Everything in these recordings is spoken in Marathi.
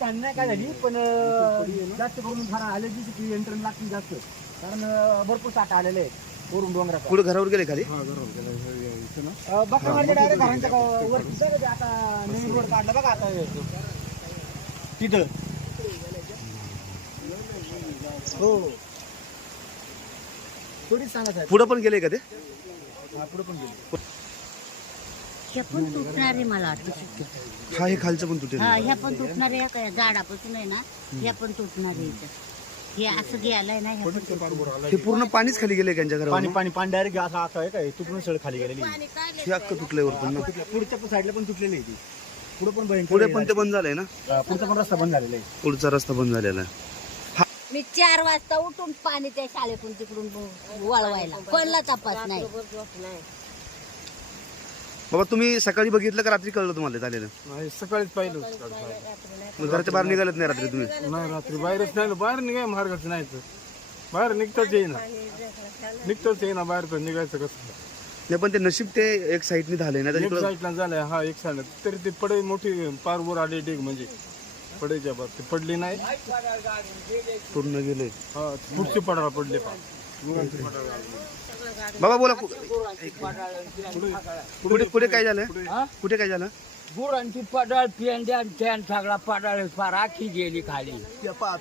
नाही काय झाली पण जास्त करून फार ॲलर्जीची एंट्रन लागते जास्त कारण भरपूर साठा आलेले आहे वरून डोंगराचा. पुढे घरावर गेले खाली बघा डायरेक्ट घरांच्या वरती आता नवीन रोड काढला बघा आता तिथं. हो थोडीच सांगा साहेब. पुढे पण गेले का ते? पुढे पण गेले. हे पण तुटणार आहे मला वाटतं. हा हे खालचं पण तुटेल. हा ह्या पण तुटणार आहे का झाडापासून आहे ना ह्या पण तुटणार आहे इथं. हे असं गेलाय ना ह्या पण हे पूर्ण पाणीच खाली गेले त्यांच्या घरावर. पाणी पाणी पाणी डायरेक्ट असं असं आहे काय तुटून सळ खाली गेलेली. हे अख्खं तुटलंय वरतून ना. पुढच्या साईडला पण तुटलेली आहे ती. पुढे पण भयंकर पुढे पण ते बंद झालंय ना. पुढचा पण रस्ता बंद झालेला आहे. पुढचा रस्ता बंद झालेला आहे. मी 4 वाजता उठून पाणी त्या शाळेतून तिकडून वळवायला कोणला तपास नाही. बाबा तुम्ही सकाळी बघितलं का रात्री कळलं तुम्हाला झालेलं? नाही सकाळीच पाहिलं. मग घराच्या बाहेर निघालत नाही रात्री तुम्ही? नाही रात्री बाहेरच नाही. बाहेर निघाय मार्गच नाही तर बाहेर निघताच येईना बाहेर तर निघायचं कसं. नाही पण ते नशीब ते एक साईडने झाले ना एक साईडला झालंय. हा एक साईड तरी ते पडे मोठी पार वर आली ढीग म्हणजे पडेच्या बाब ते पडली नाही पूर्ण गेले. हा पुढची पडायला पडले पार. बाबा बोला पुढे पुढे काय झालं? कुठे काय झालं? गुरांची पडाळ पेंड्या त्यान सगळा पडाळ फार आखी गेली खाली.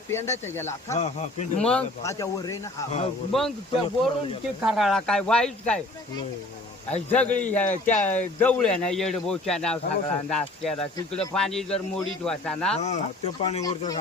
पेंडाच्या गेला मग वर आहे ना. मग त्या वरून ती खराळा काय वाईट काय सगळी त्या जवळ्या येडबोच्या नाव सगळा नाश केला. तिकडे पाणी जर मोडीत वाटा ना ते पाणी वरचं